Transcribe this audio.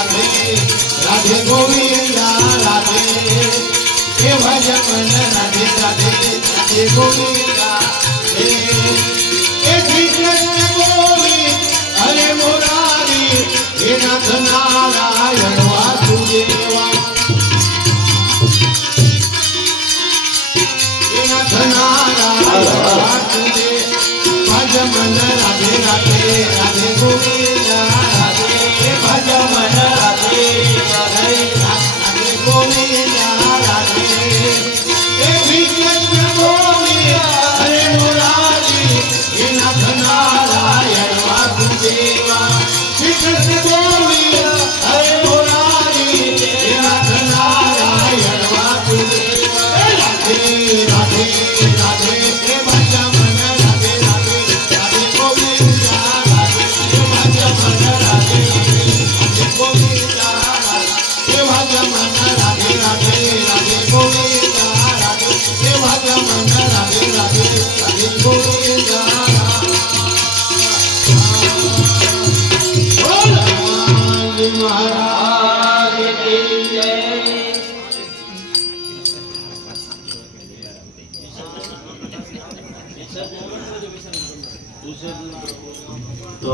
राधे गोविंदा राधे हे भजन राधे राधे राधे गोविंदा हे कृष्ण गोविंद हरे मुरारी हे नाथ नारायण वासुदेवा हे नाथ नारायण वासुदेव भजन राधे राधे राधे गोविंदा राधे भजन राधे राधे राधे गोविंदा राधे हे कृष्ण गोविंद हरे मुरारी हे नाथ नारायण वासुदेवा कृष्ण गोविंद हरे मुरारी हे नाथ नारायण वासुदेवा राधे राधे राधे हे भजन राधे राधे राधे गोविंदा राधे हे भजन राधे राधे गोविंदा हे भजन राधे राधे राधे गोविंदा राधे हे भजन राधे राधे राधे गोविंदा बोल हनुमान महाराज की जय। तो